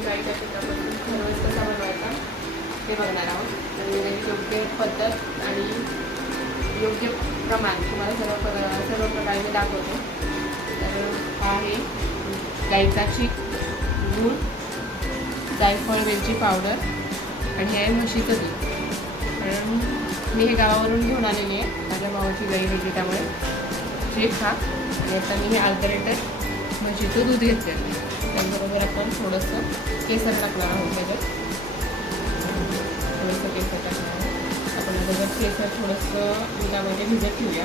आपण गाईच्या पिठापासून खरवस कसा बनवायचा ते बघणार आहोत. तर योग्य पद्धत आणि योग्य प्रमाण तुम्हाला सर्व प्रकारे मी दाखवतो. तर हा आहे गाईचा चीक, गूळ, जायफळ, वेलची पावडर आणि हे आहे म्हशीचं दूध. कारण मी हे गावावरून घेऊन आलेली आहे, माझ्या भावाची गाई होती त्यामुळे चीक हा. आणि आता मी हे अर्धा लिटर म्हशीचं दूध घेतलेलं आहे. त्याचबरोबर आपण थोडंसं केसर टाकणार आहोत. त्याच्यात थोडंसं केसर टाकणार आहोत आपण. त्याच्यात केसर थोडंसं दुधामध्ये भिजत ठेवूया.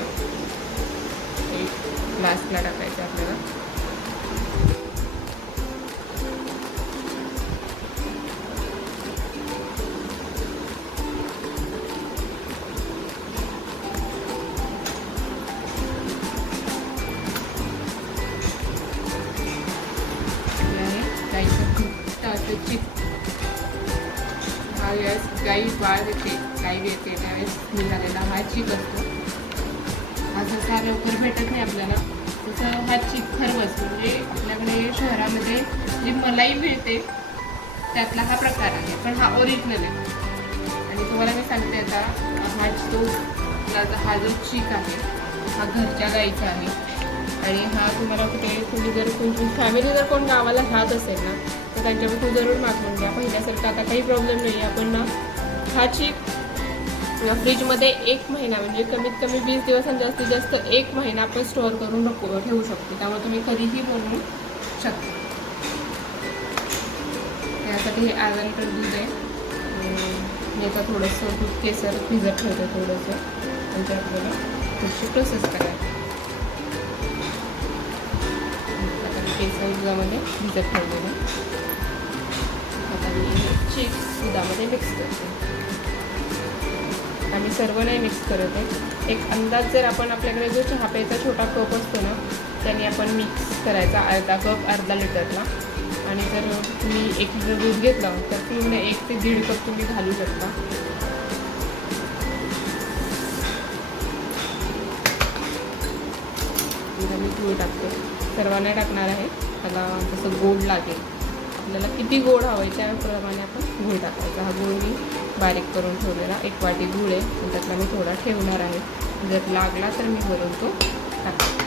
एक ग्लासला टाकायचं आपल्याला. हा वेळेस गाई बाळ देते, गाई देते त्यावेळेस निघालेला हा चीक असतो. हा जसा लवकर भेटत नाही आपल्याला तसं हा चीक खरवस म्हणजे आपल्याकडे शहरामध्ये जी मलाई मिळते त्यातला हा प्रकार आहे, पण हा ओरिजिनल आहे. आणि तुम्हाला मी सांगते आता हा जो चीक आहे हा घरच्या गाईचा आहे. आणि हा तुम्हाला तुम्ही जर तुमची फॅमिली जर कोण गावाला राहत असेल ना तर त्यांच्यापासून जरूर मागवून घ्या. पहिल्यासारखं आता काही प्रॉब्लेम नाही. आपण ना हा चीक फ्रीजमध्ये 1 महिना म्हणजे कमीत कमी 20 दिवस आणि जास्तीत जास्त 1 महिना आपण स्टोअर करून ठेवू शकतो. त्यामुळे तुम्ही कधीही बनवू शकता. त्यासाठी हे अर्धा लिटर दूध आहे. मी आता थोडंसं दूध केसर भिजत ठेवतं थोडंसं. म्हणजे आपल्याला थोडीशी प्रोसेस करायची. केसर दुधामध्ये भिजत ठेवलेलं. आता मी चीक दुधामध्ये मिक्स करते. आम्ही सर्व नाही मिक्स करत आहे. एक अंदाज जर आपण आपल्याकडे जो चहा प्यायचा छोटा कप असतो ना त्याने आपण मिक्स करायचा अर्धा कप अर्धा लिटरला. आणि जर तुम्ही 1 लिटर दूध घेतलं तर पूर्ण 1 ते 1.5 कप तुम्ही घालू शकता. मी गूळ टाकते. सर्वांना टाकणार आहे. त्याला जसं गोड लागेल आपल्याला किती गोड हवं आहे त्याप्रमाणे आपण गूळ टाकायचा. हा गूळ मी बारीक करून ठेवलेला 1 वाटी गूळ आहे. त्यातला मी थोडा ठेवणार आहे. जर लागला तर मी वरून तो टाकते.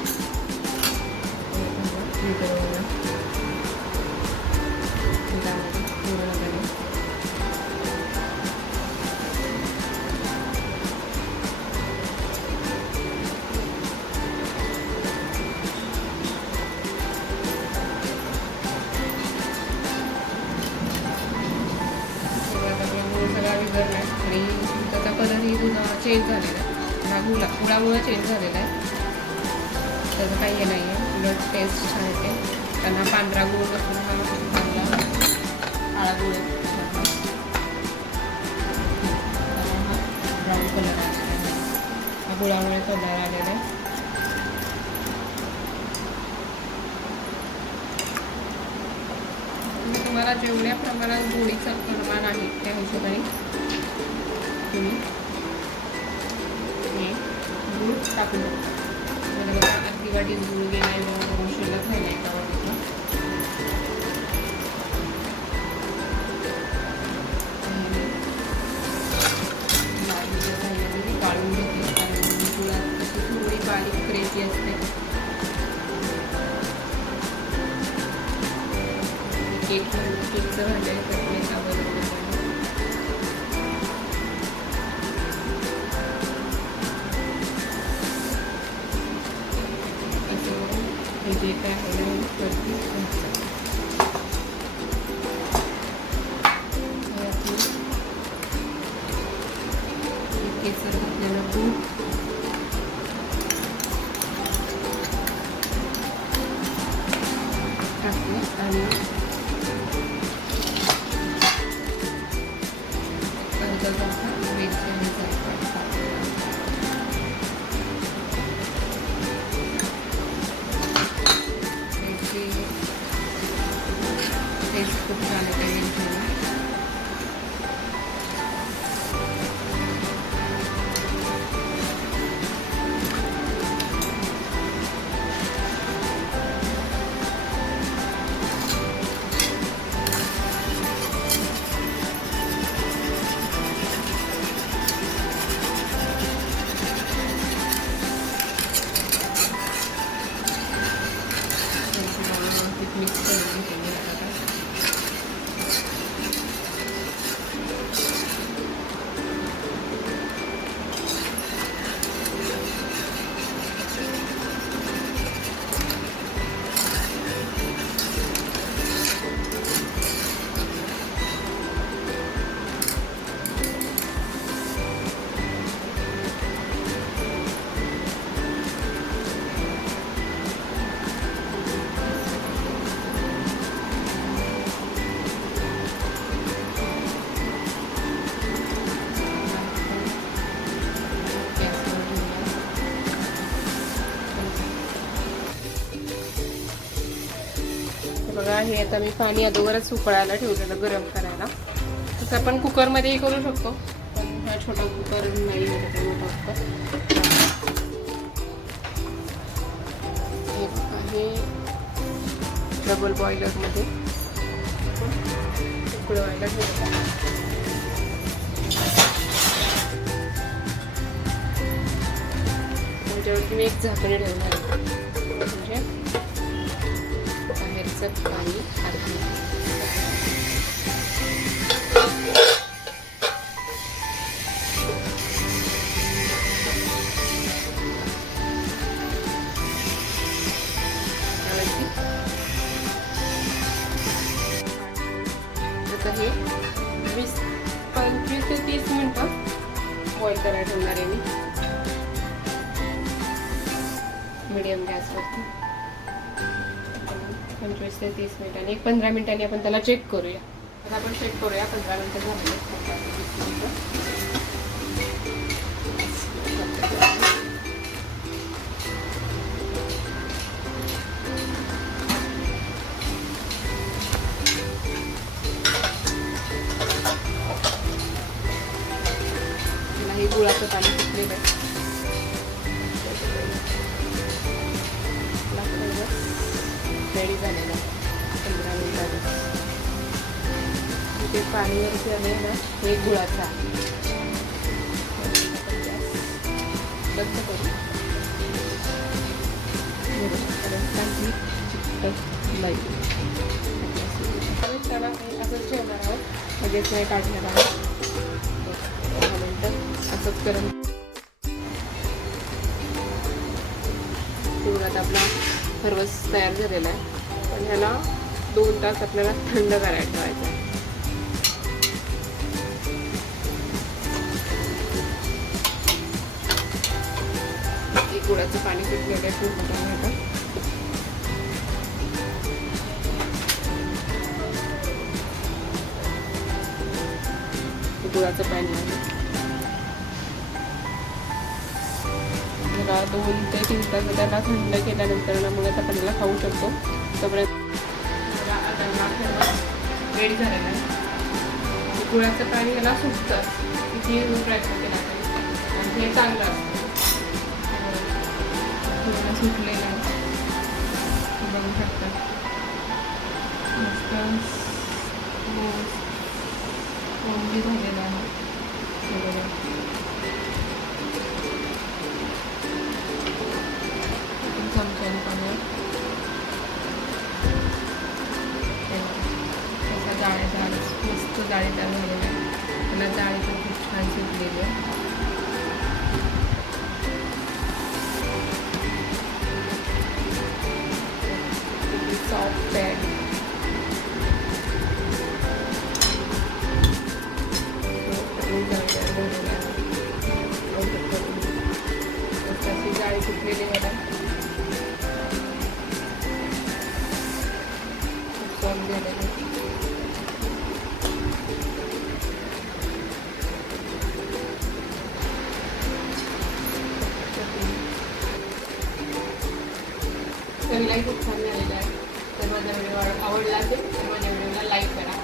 आणि त्याचा कलरही चेंज झालेला आहे. हा गुळामुळे चेंज झालेला आहे. त्याचं काही हे नाही आहे. उलट टेस्ट छान येते. त्यांना पांढरा गुळ नसून हा चांगला काळा गुळ आहे. हा ब्राऊन कलर आलेला आहे. हा गुळामुळे कलर आलेला आहे. तुम्हाला जेवढ्या प्रमाणात गोडीचं प्रमाण आहे त्या हिशोबाने तुम्ही हे गूळ टाकून बघा. अर्धी वाटी गूळ गेला शिल्लक राहिला एका वाटीचा. काढून घेते. आणि गुळात तशी थोडी बारीक क्रेची असते. केकचं भांडे जे काय केसर घातलेलं दूध टाकलं आणि अर्धा चमचा वेलची आणि जायफळ टेस्ट खूप छान येते वेलचीला. मिक्स करून घेऊया आता. बघा हे आता मी पाणी अगोदरच उकळायला ठेवलेलं गरम करायला. तसं आपण कुकरमध्येही करू शकतो, पण हा छोटा कुकर नाही मोठा कुकर. हे आहे डबल बॉयलरमध्ये उकळवायला ठेवलं. त्याच्यावरती मी एक झाकण ठेवणार आहे, म्हणजे बाहेरचं पाणी अर्धी. आता हे 25 ते 30 मिनिटं बॉईल करायला ठेवणार आहे मी मीडियम गॅसवरती. 25 ते 30 मिनिटांनी 15 मिनिटांनी आपण त्याला चेक करूया. आता आपण चेक करूया 15 मिनिटं झाले. हे गुळाचं पाणी सुटलेलं आहे. रेडी झालेलं आहे 15 मिनिटांनी. ते पाणीवरती आले ना हे गुळाचं आहे. बंद करू त्याला असंच ठेवणार आहोत, लगेच नाही काढणार आहोत. 10 मिनिटं असंच करून तेवढ्यात आपला खरवस तयार झालेला आहे. पण ह्याला 2 तास आपल्याला थंड करायला ठेवायचं आहे. एक गुळाचं पाणी सुटलेलं आहे पूर्ण. गुळाचं पाणी आहे. 2 ते 3 तास त्याला थंड केल्यानंतर ना मग आता आपण त्याला खाऊ शकतो. तोपर्यंत रेडी झालेलं आहे. गुळाचं पाणी याला सुटतं, किती प्रयत्न केला तरी, आणि हे चांगलं असतं. सुटलेलं आहे बघू शकता. मस्त कोंबडी झालेलं आहे. चमच्याने पाणी त्याचा जाळीदार मस्त जाळीदार झालेला आहे. त्याला जाळी पण खूप छान सुटलेली आहे. सॉफ्ट आहे. जाळी सुटलेली आहे. सॉफ्ट झालेलं आहे. चवीलाही खूप छान झालेलं आहे. तर माझा व्हिडिओ आवडला असेल तर माझ्या व्हिडिओला लाईक करा.